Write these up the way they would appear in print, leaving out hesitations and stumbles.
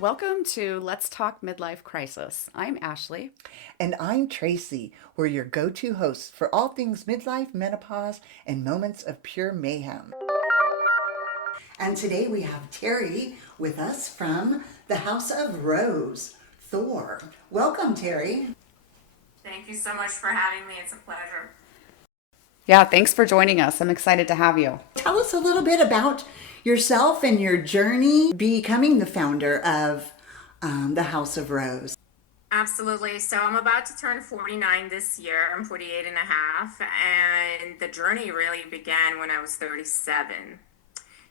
Welcome to Let's Talk Midlife Crisis. I'm Ashley. And I'm Tracy. We're your go to hosts for all things midlife, menopause, and moments of pure mayhem. And today we have Terry with us from the House of Rose, Thor. Welcome, Terry. Thank you so much for having me. It's a pleasure. Yeah, thanks for joining us. I'm excited to have you. Tell us a little bit about yourself and your journey becoming the founder of the House of Rose. Absolutely. So I'm about to turn 49 this year. I'm 48 and a half. And the journey really began when I was 37.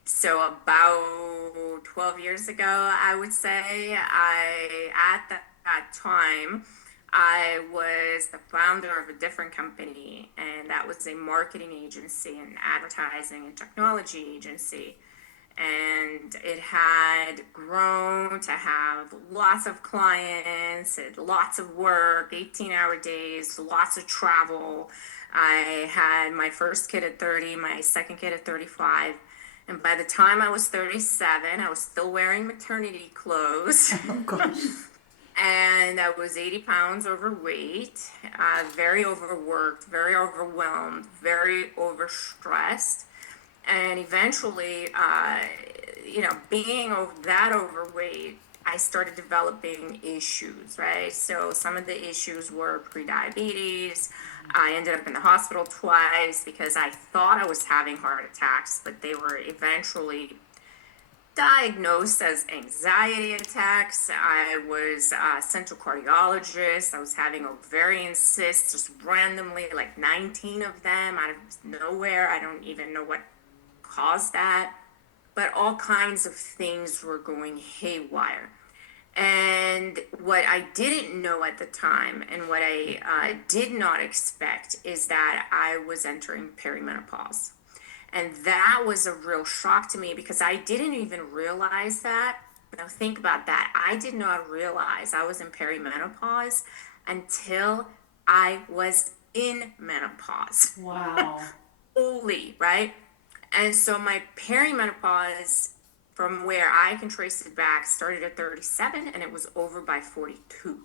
So about 12 years ago, I would say, at that time, I was the founder of a different company, and that was a marketing agency and advertising and technology agency. And it had grown to have lots of clients, lots of work, 18-hour days, lots of travel. I had my first kid at 30, my second kid at 35. And by the time I was 37, I was still wearing maternity clothes. Oh, gosh. And I was 80 pounds overweight, very overworked, very overwhelmed, very overstressed. And eventually, being that overweight, I started developing issues, right? So some of the issues were prediabetes. I ended up in the hospital twice because I thought I was having heart attacks, but they were eventually diagnosed as anxiety attacks. I was sent to a cardiologist. I was having ovarian cysts just randomly, like 19 of them out of nowhere. I don't even know what caused that, but all kinds of things were going haywire. And what I didn't know at the time, and what I did not expect, is that I was entering perimenopause. And that was a real shock to me because I didn't even realize that. Now, think about that. I did not realize I was in perimenopause until I was in menopause. Wow. Fully, right? And so my perimenopause, from where I can trace it back, started at 37 and it was over by 42.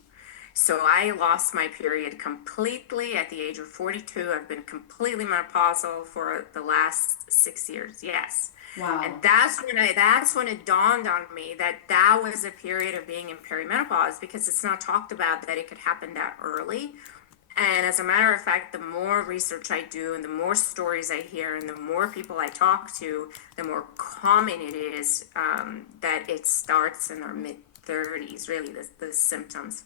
So I lost my period completely at the age of 42. I've been completely menopausal for the last 6 years. Yes. Wow. And that's when it dawned on me that that was a period of being in perimenopause, because it's not talked about that it could happen that early. And as a matter of fact, the more research I do and the more stories I hear and the more people I talk to, the more common it is that it starts in our mid 30s, really, the symptoms.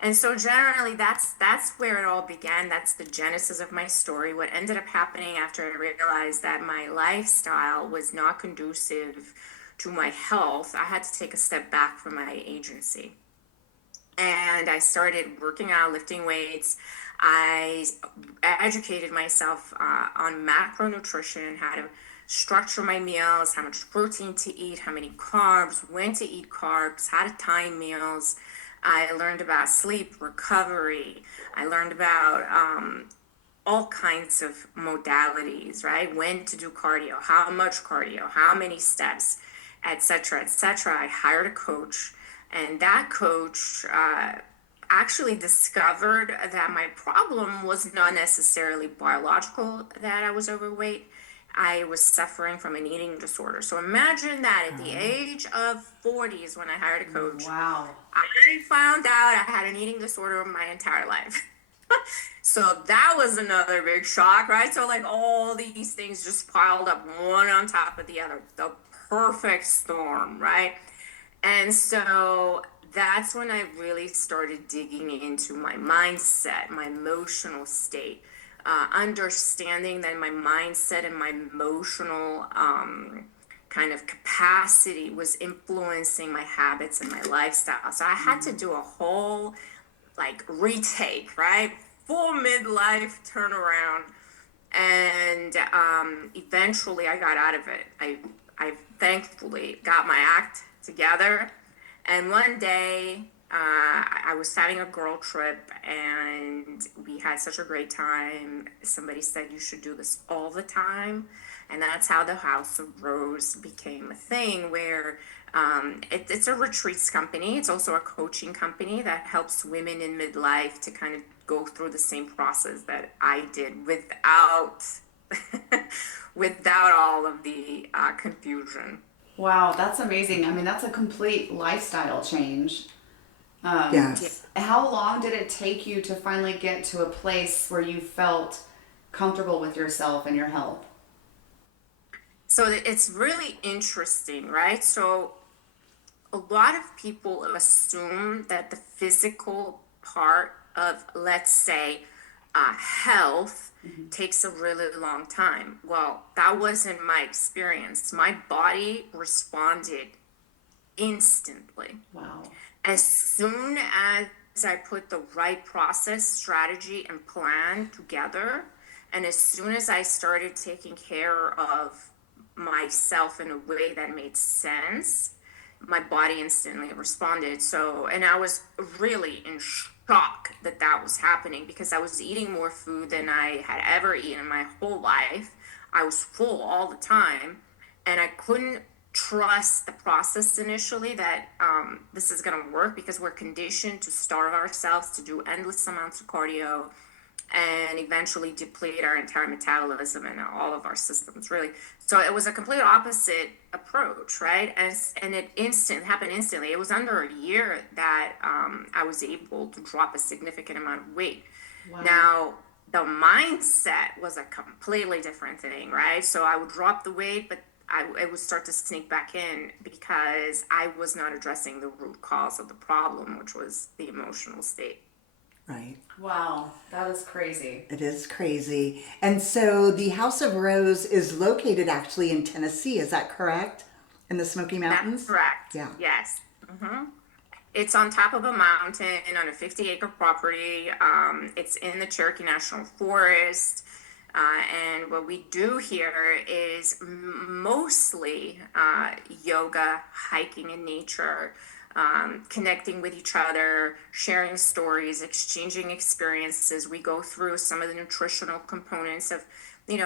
And so generally that's where it all began. That's the genesis of my story. What ended up happening after I realized that my lifestyle was not conducive to my health, I had to take a step back from my agency. And I started working out, lifting weights. I educated myself on macronutrition, how to structure my meals, how much protein to eat, how many carbs, when to eat carbs, how to time meals. I learned about sleep, recovery. I learned about all kinds of modalities, right? When to do cardio, how much cardio, how many steps, etc., etc. I hired a coach, and that coach actually discovered that my problem was not necessarily biological, that I was overweight. I was suffering from an eating disorder. So imagine that at the age of 40s, when I hired a coach, Wow. I found out I had an eating disorder my entire life. So that was another big shock, right? So like all these things just piled up one on top of the other, the perfect storm, right? And so that's when I really started digging into my mindset, my emotional state, understanding that my mindset and my emotional kind of capacity was influencing my habits and my lifestyle. So I had to do a whole like retake, right? Full midlife turnaround. And eventually I got out of it. I thankfully got my act together. And one day I was having a girl trip and we had such a great time. Somebody said you should do this all the time. And that's how the House of Rose became a thing, where It's a retreats company. It's also a coaching company that helps women in midlife to kind of go through the same process that I did without without all of the confusion. Wow, that's amazing. I mean, that's a complete lifestyle change. Yes. How long did it take you to finally get to a place where you felt comfortable with yourself and your health? So it's really interesting, right? So a lot of people assume that the physical part of, let's say, health takes a really long time. Well, that wasn't my experience. My body responded instantly. Wow. As soon as I put the right process, strategy, and plan together, and as soon as I started taking care of myself in a way that made sense, my body instantly responded. So, and I was really in shock that that was happening because I was eating more food than I had ever eaten in my whole life. I was full all the time, and I couldn't trust the process initially that this is going to work because we're conditioned to starve ourselves, to do endless amounts of cardio, and eventually deplete our entire metabolism and all of our systems, really. So it was a complete opposite approach, right? And it happened instantly. It was under a year that I was able to drop a significant amount of weight. Wow. Now, the mindset was a completely different thing, right? So I would drop the weight, but it would start to sneak back in because I was not addressing the root cause of the problem, which was the emotional state. Right. Wow, that is crazy. It is crazy. And so the House of Rose is located actually in Tennessee. Is that correct? In the Smoky Mountains? That's correct. Yeah. Yes. It's on top of a mountain on a 50-acre property. It's in the Cherokee National Forest. And what we do here is mostly yoga, hiking in nature, connecting with each other, sharing stories, exchanging experiences. We go through some of the nutritional components of,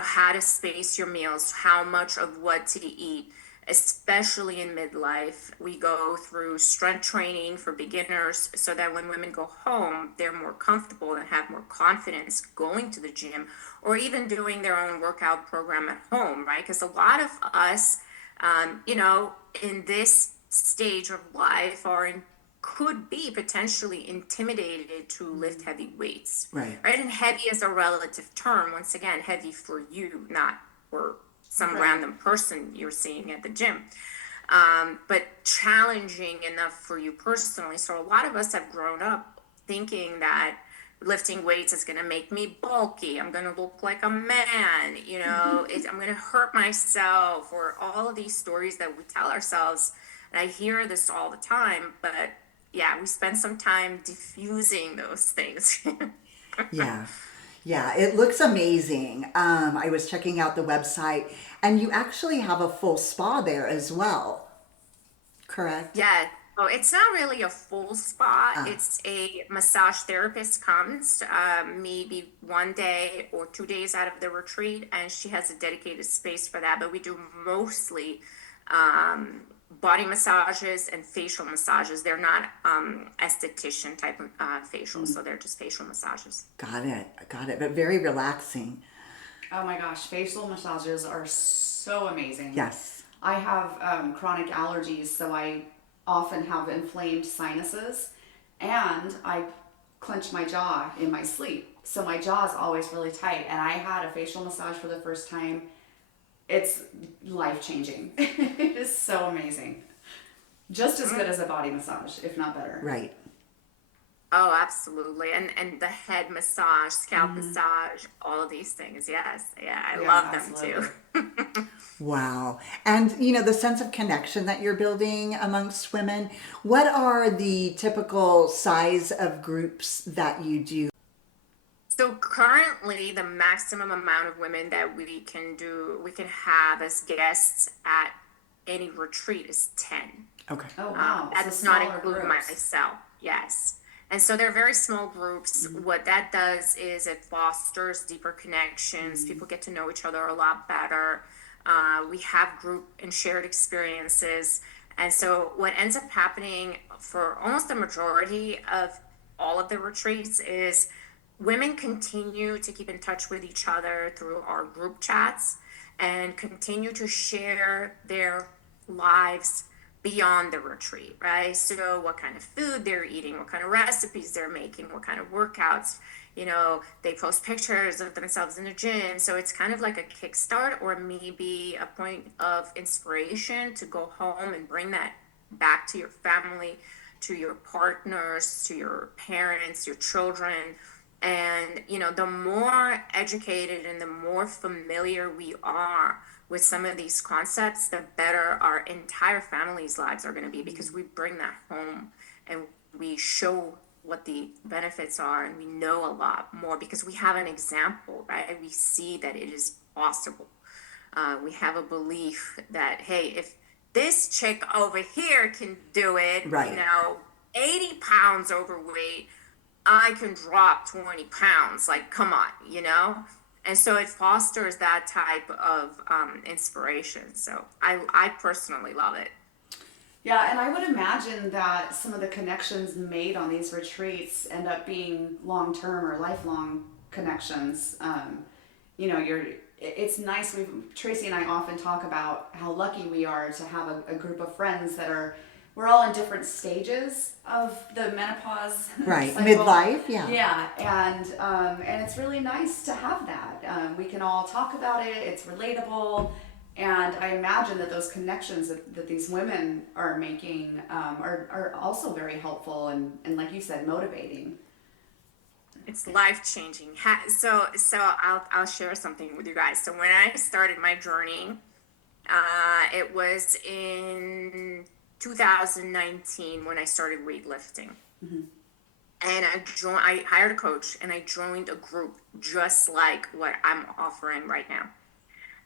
how to space your meals, how much of what to eat, especially in midlife. We go through strength training for beginners so that when women go home, they're more comfortable and have more confidence going to the gym or even doing their own workout program at home, right? Because a lot of us, in this stage of life could be potentially intimidated to lift heavy weights. Right. And heavy is a relative term. Once again, heavy for you, not for some Right. random person you're seeing at the gym. But challenging enough for you personally. So a lot of us have grown up thinking that lifting weights is going to make me bulky. I'm going to look like a man, I'm going to hurt myself, or all of these stories that we tell ourselves. And I hear this all the time, but yeah, we spend some time diffusing those things. Yeah. Yeah, it looks amazing. I was checking out the website, and you actually have a full spa there as well, correct? Yeah. Oh, it's not really a full spa. It's a massage therapist comes maybe 1 day or 2 days out of the retreat, and she has a dedicated space for that. But we do mostly body massages and facial massages. They're not esthetician type of facials, so they're just facial massages. Got it. But very relaxing. Oh my gosh, facial massages are so amazing. Yes. I have chronic allergies, so I often have inflamed sinuses, and I clench my jaw in my sleep. So my jaw is always really tight, and I had a facial massage for the first time. It's life-changing. It is so amazing. Just as good as a body massage, if not better. Right. Oh, absolutely. And the head massage, scalp massage, all of these things. Yes. Yeah, I love them too. Wow. And, the sense of connection that you're building amongst women, what are the typical size of groups that you do? So currently, the maximum amount of women that we can have as guests at any retreat is 10. Okay. Oh, wow. That So does not smaller include groups. myself. Yes. And so they're very small groups. What that does is it fosters deeper connections. People get to know each other a lot better. We have group and shared experiences. And so what ends up happening for almost the majority of all of the retreats is women continue to keep in touch with each other through our group chats and continue to share their lives beyond the retreat, right? So what kind of food they're eating, what kind of recipes they're making, what kind of workouts, they post pictures of themselves in the gym. So it's kind of like a kickstart or maybe a point of inspiration to go home and bring that back to your family, to your partners, to your parents, your children. And, the more educated and the more familiar we are with some of these concepts, the better our entire family's lives are going to be, because we bring that home and we show what the benefits are, and we know a lot more because we have an example, right? We see that it is possible. We have a belief that, hey, if this chick over here can do it, Right. 80 pounds overweight, I can drop 20 pounds. Like, come on. And so it fosters that type of inspiration. So I personally love it. Yeah, and I would imagine that some of the connections made on these retreats end up being long-term or lifelong connections. It's nice. Tracy and I often talk about how lucky we are to have a group of friends we're all in different stages of the menopause Right. cycle. Midlife. Yeah. Yeah, and it's really nice to have that. We can all talk about it. It's relatable. And I imagine that those connections that these women are making are also very helpful and like you said, motivating. It's life changing. So I'll share something with you guys. So when I started my journey, it was in 2019 when I started weightlifting. Mm-hmm. And I hired a coach and I joined a group just like what I'm offering right now.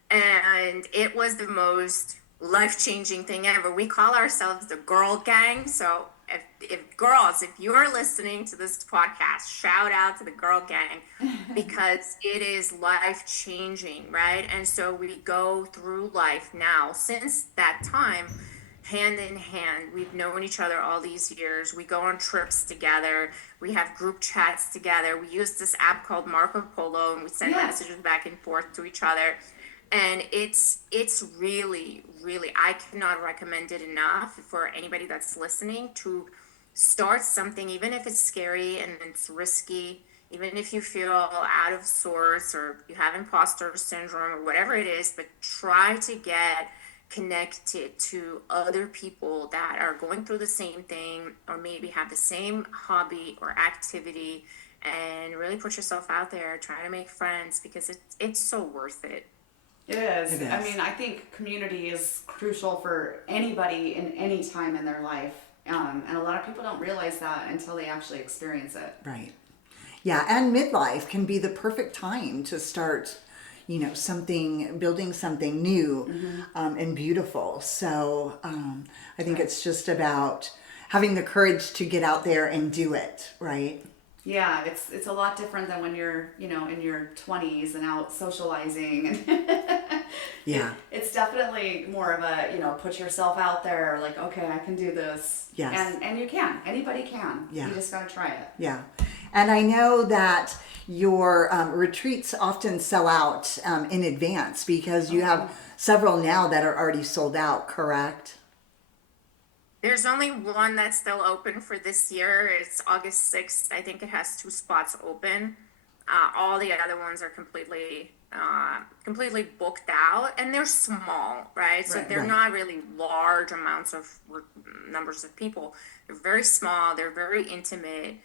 And it was the most life-changing thing ever. We call ourselves the Girl Gang. So if girls, if you're listening to this podcast, shout out to the Girl Gang because it is life-changing, right? And so we go through life now since that time, hand in hand. We've known each other all these years. We go on trips together. We have group chats together. We use this app called Marco Polo, and we send messages back and forth to each other. And it's really, really, I cannot recommend it enough for anybody that's listening to start something, even if it's scary and it's risky, even if you feel out of sorts or you have imposter syndrome or whatever it is, but try to get connected to other people that are going through the same thing or maybe have the same hobby or activity, and really put yourself out there, try to make friends, because it's so worth it. It is. I mean, I think community is crucial for anybody in any time in their life. And a lot of people don't realize that until they actually experience it. Right. Yeah. And midlife can be the perfect time to start, building something new and beautiful. So I think it's just about having the courage to get out there and do it. Right. Yeah, it's a lot different than when you're, in your 20s and out socializing. Yeah. It's definitely more of a, put yourself out there, like, okay, I can do this. Yes. And you can. Anybody can. Yeah. You just got to try it. Yeah. And I know that your retreats often sell out in advance because you have several now that are already sold out, correct? There's only one that's still open for this year. It's August 6th. I think it has 2 spots open. All the other ones are completely booked out, and they're small, right? So they're not really large amounts of numbers of people. They're very small. They're very intimate.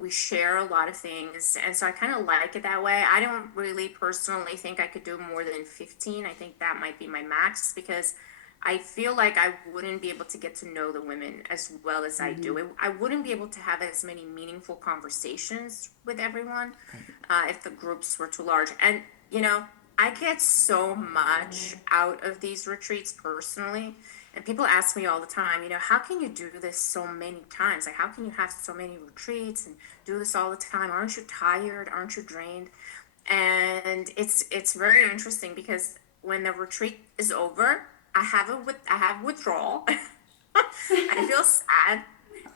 We share a lot of things, and so I kind of like it that way. I don't really personally think I could do more than 15. I think that might be my max, because I feel like I wouldn't be able to get to know the women as well as I do. I wouldn't be able to have as many meaningful conversations with everyone if the groups were too large. And, I get so much out of these retreats personally. And people ask me all the time, how can you do this so many times? Like, how can you have so many retreats and do this all the time? Aren't you tired? Aren't you drained? And it's very interesting because when the retreat is over, I have withdrawal. I feel sad,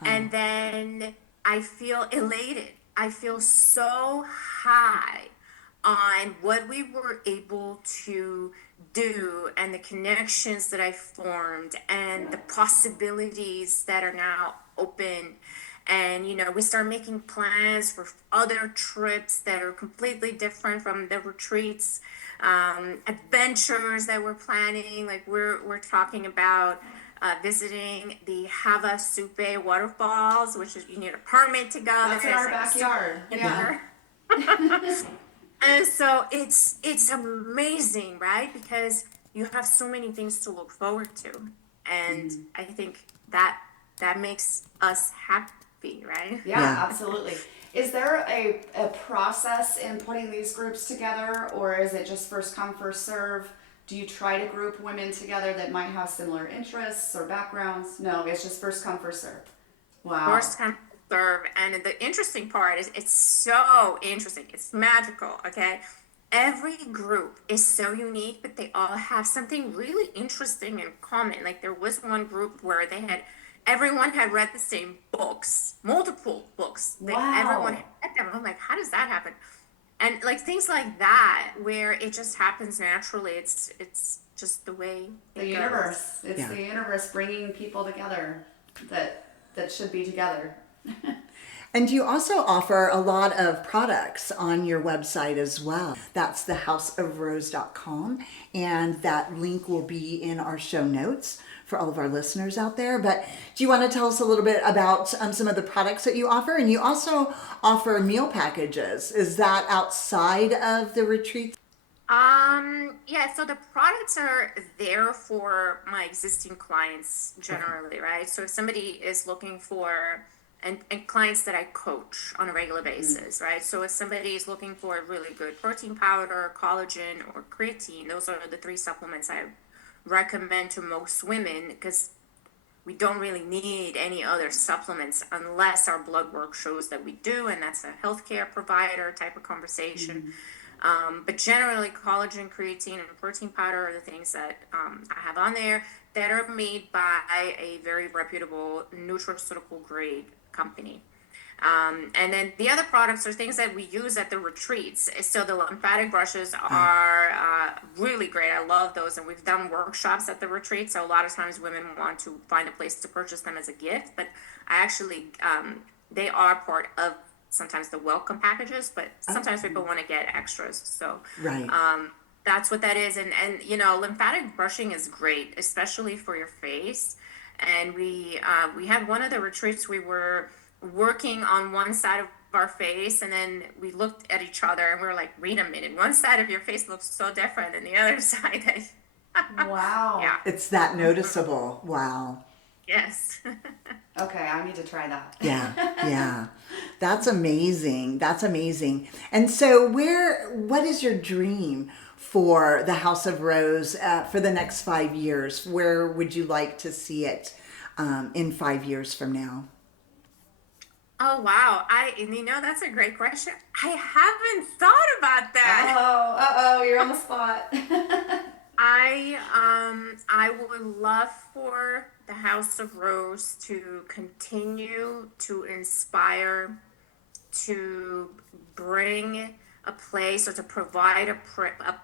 and then I feel elated. I feel so high on what we were able to do and the connections that I formed and the possibilities that are now open. And, we start making plans for other trips that are completely different from the retreats, adventures that we're planning. Like we're talking about visiting the Havasupai waterfalls, which is you need a permit to go. That's in our backyard. Yeah. And so it's amazing, right? Because you have so many things to look forward to, and I think that makes us happy, right? Yeah, absolutely. Is there a process in putting these groups together, or is it just first come, first serve? Do you try to group women together that might have similar interests or backgrounds? No, it's just first come, first serve. Wow. First come, serve. And the interesting part is it's so interesting. It's magical, okay? Every group is so unique, but they all have something really interesting in common. Like there was one group where everyone had read the same books, multiple books. Like everyone had read them. I'm like, how does that happen? And like things like that, where it just happens naturally. It's just the way the universe. It's the universe bringing people together that should be together. And you also offer a lot of products on your website as well. That's thehouseofrose.com, and that link will be in our show notes for all of our listeners out there. But do you want to tell us a little bit about some of the products that you offer? And you also offer meal packages. Is that outside of the retreat? Yeah, so the products are there for my existing clients generally, right? So if somebody is looking for and clients that I coach on a regular basis, right? So if somebody is looking for a really good protein powder, collagen, or creatine, those are the 3 supplements I recommend to most women, because we don't really need any other supplements unless our blood work shows that we do, and that's a healthcare provider type of conversation. But generally, collagen, creatine, and protein powder are the things that I have on there that are made by a very reputable nutraceutical grade company. And then the other products are things that we use at the retreats. So the lymphatic brushes are really great. I love those. And we've done workshops at the retreat. So a lot of times women want to find a place to purchase them as a gift. But I actually, they are part of sometimes the welcome packages, but sometimes people want to get extras. So that's what that is. And lymphatic brushing is great, especially for your face. And we had one of the retreats, we were working on one side of our face, and then we looked at each other and we were like, wait a minute, one side of your face looks so different than the other side. Wow. Yeah. It's that noticeable. Wow. Yes. Okay, I need to try that. Yeah. That's amazing. And so what is your dream for the House of Rose for the next 5 years? Where would you like to see it in 5 years from now? Oh, wow. That's a great question. I haven't thought about that. You're on the spot. I would love for the House of Rose to continue to inspire, to bring a place, or to provide a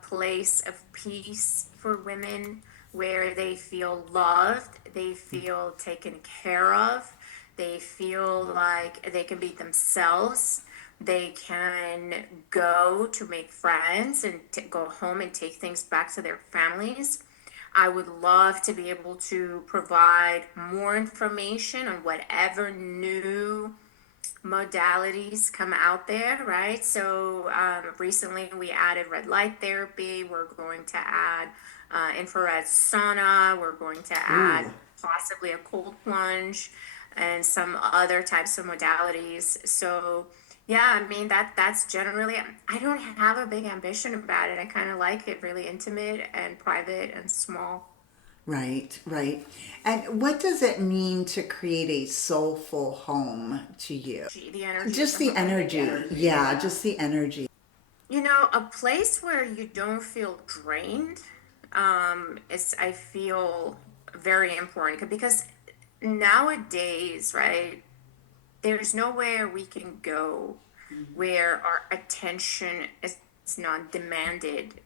place of peace for women where they feel loved, they feel taken care of, they feel like they can be themselves. They can go to make friends and go home and take things back to their families. I would love to be able to provide more information on whatever new modalities come out there, right? So recently we added red light therapy. We're going to add infrared sauna. We're going to add possibly a cold plunge and some other types of modalities. So yeah, that's generally, I don't have a big ambition about it. I kind of like it really intimate and private and small. Right. And what does it mean to create a soulful home to you? The energy. Just the energy. Just the energy. A place where you don't feel drained is, I feel, very important because nowadays, right, there's nowhere we can go where our attention is not demanded,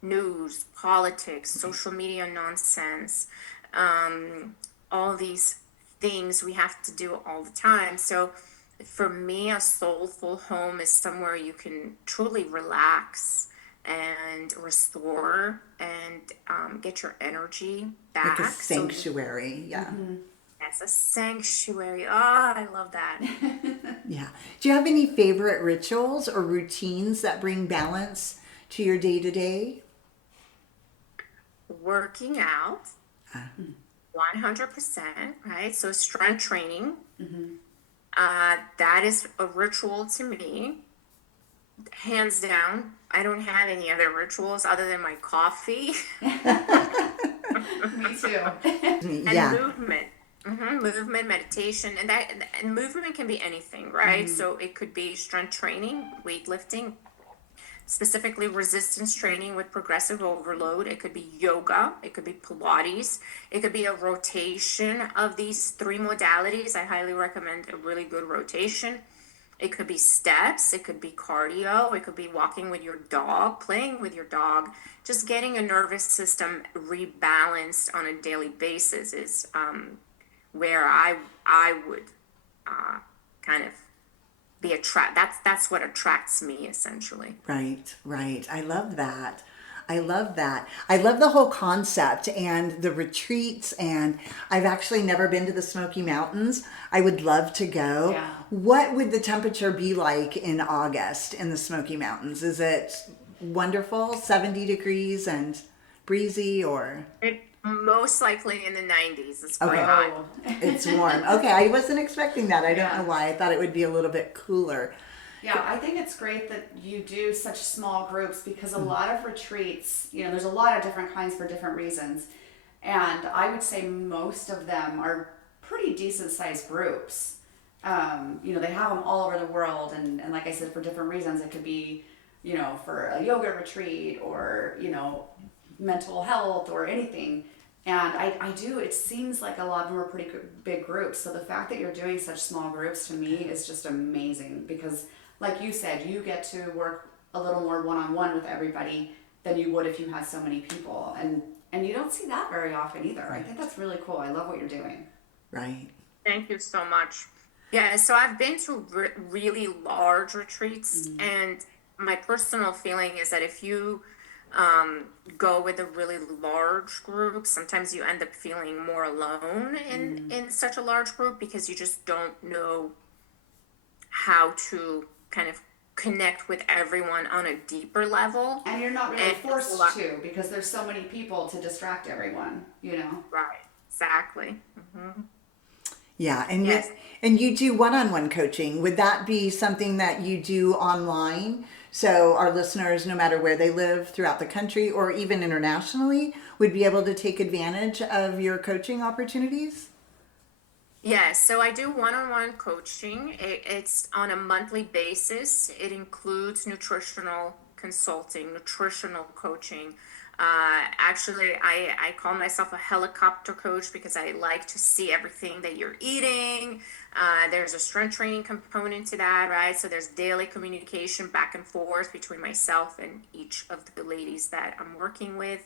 news, politics, social media nonsense, all these things we have to do all the time. So for me, a soulful home is somewhere you can truly relax and restore and get your energy back. Like a sanctuary, yeah. That's a sanctuary. Oh, I love that. Yeah. Do you have any favorite rituals or routines that bring balance to your day to day? Working out, 100%, right? So strength training, that is a ritual to me, hands down. I don't have any other rituals other than my coffee Me too. and Yeah. movement. Movement, meditation, and movement can be anything, right? So it could be strength training, weightlifting, specifically resistance training with progressive overload. It could be yoga, it could be Pilates, it could be a rotation of these three modalities. I highly recommend a really good rotation. It could be steps, it could be cardio, it could be walking with your dog, playing with your dog. Just getting a nervous system rebalanced on a daily basis is where I would kind of be that's what attracts me essentially. Right, right. I love that. I love that. I love the whole concept and the retreats, and I've actually never been to the Smoky Mountains. I would love to go. Yeah. What would the temperature be like in August in the Smoky Mountains? Is it wonderful, 70 degrees and breezy, or? It most likely in the 90s. It's quite Okay. hot. Oh. It's warm. Okay, I wasn't expecting that. I don't Yeah. know why. I thought it would be a little bit cooler. Yeah, I think it's great that you do such small groups because a lot of retreats, there's a lot of different kinds for different reasons. And I would say most of them are pretty decent sized groups. They have them all over the world. And like I said, for different reasons, it could be, for a yoga retreat or, mental health or anything. And it seems like a lot of them are pretty big groups. So the fact that you're doing such small groups to me is just amazing because, like you said, you get to work a little more one-on-one with everybody than you would if you had so many people. And you don't see that very often either. I think that's really cool. I love what you're doing. Right. Thank you so much. Yeah, so I've been to really large retreats, and my personal feeling is that if you go with a really large group, sometimes you end up feeling more alone in such a large group because you just don't know how to kind of connect with everyone on a deeper level. And you're not really And forced to because there's so many people to distract everyone, Right, exactly. Yeah, and Yes. and you do one-on-one coaching. Would that be something that you do online? So our listeners, no matter where they live throughout the country or even internationally, would be able to take advantage of your coaching opportunities? Yes, so I do one-on-one coaching. It's on a monthly basis. It includes nutritional consulting, nutritional coaching. Actually, I call myself a helicopter coach because I like to see everything that you're eating. There's a strength training component to that, right? So there's daily communication back and forth between myself and each of the ladies that I'm working with.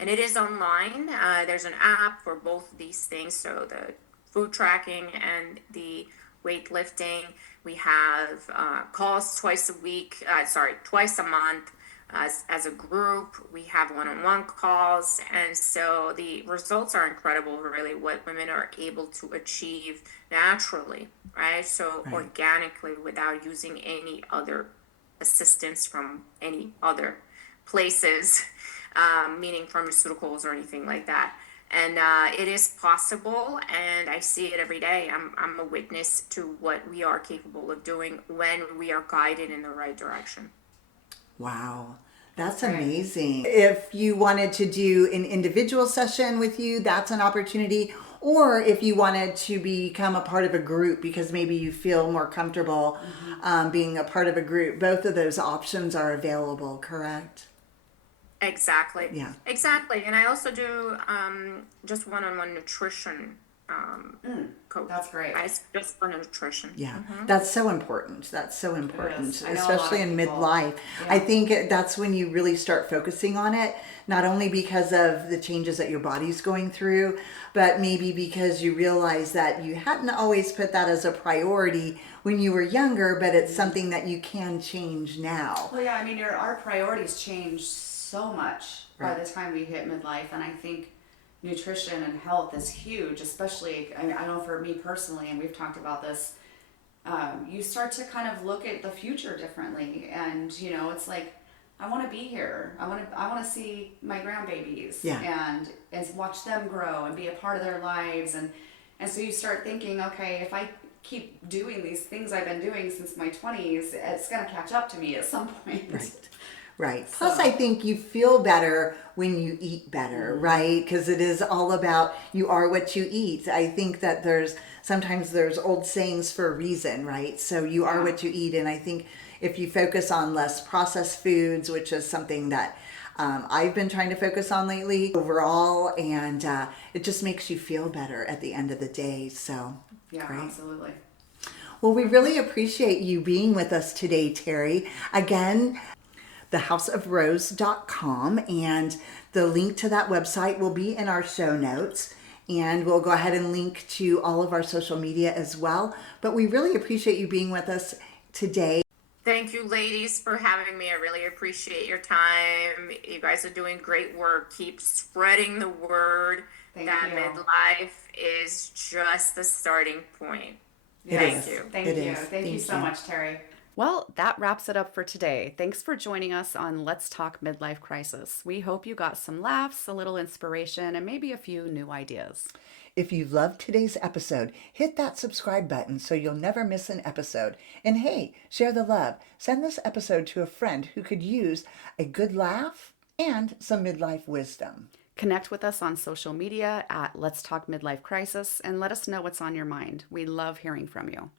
And it is online. There's an app for both of these things. So the food tracking and the weightlifting. We have calls twice a month. As a group, we have one-on-one calls, and so the results are incredible, really, what women are able to achieve naturally, right? So Right. organically, without using any other assistance from any other places, meaning pharmaceuticals or anything like that. And it is possible, and I see it every day. I'm a witness to what we are capable of doing when we are guided in the right direction. Wow, that's Right. amazing. If you wanted to do an individual session with you, that's an opportunity. Or if you wanted to become a part of a group because maybe you feel more comfortable being a part of a group, both of those options are available, correct? Exactly. Yeah. Exactly. And I also do just one-on-one nutrition coach. That's great. Just for nutrition. Yeah, that's so important. That's so It important, is. I know a lot especially of in people. midlife. Yeah. I think that's when you really start focusing on it, not only because of the changes that your body's going through, but maybe because you realize that you hadn't always put that as a priority when you were younger, but it's something that you can change now. Well, yeah, I mean, our priorities change so much by Right. the time we hit midlife, and I think nutrition and health is huge, especially, I mean, I know for me personally, and we've talked about this, you start to kind of look at the future differently, and, you know, it's like, I want to be here. I want to see my grandbabies Yeah. and watch them grow and be a part of their lives, and so you start thinking, okay, if I keep doing these things I've been doing since my 20s, it's going to catch up to me at some point. Right. Right. Plus, So- I think you feel better when you eat better, right? Because it is all about you are what you eat. I think that sometimes there's old sayings for a reason, right? So you are Yeah. what you eat. And I think if you focus on less processed foods, which is something that I've been trying to focus on lately overall, and it just makes you feel better at the end of the day. So, Yeah, great. absolutely. Well, we really appreciate you being with us today, Terry. Again, thehouseofrose.com, and the link to that website will be in our show notes, and we'll go ahead and link to all of our social media as well. But we really appreciate you being with us today. Thank you, ladies, for having me. I really appreciate your time. You guys are doing great work. Keep spreading the word Thank that you. midlife is just the starting point. Yes. Thank you. Thank It you. is. Thank you Thank so you. much, Terry. Well, that wraps it up for today. Thanks for joining us on Let's Talk Midlife Crisis. We hope you got some laughs, a little inspiration, and maybe a few new ideas. If you loved today's episode, hit that subscribe button so you'll never miss an episode. And hey, share the love. Send this episode to a friend who could use a good laugh and some midlife wisdom. Connect with us on social media at Let's Talk Midlife Crisis and let us know what's on your mind. We love hearing from you.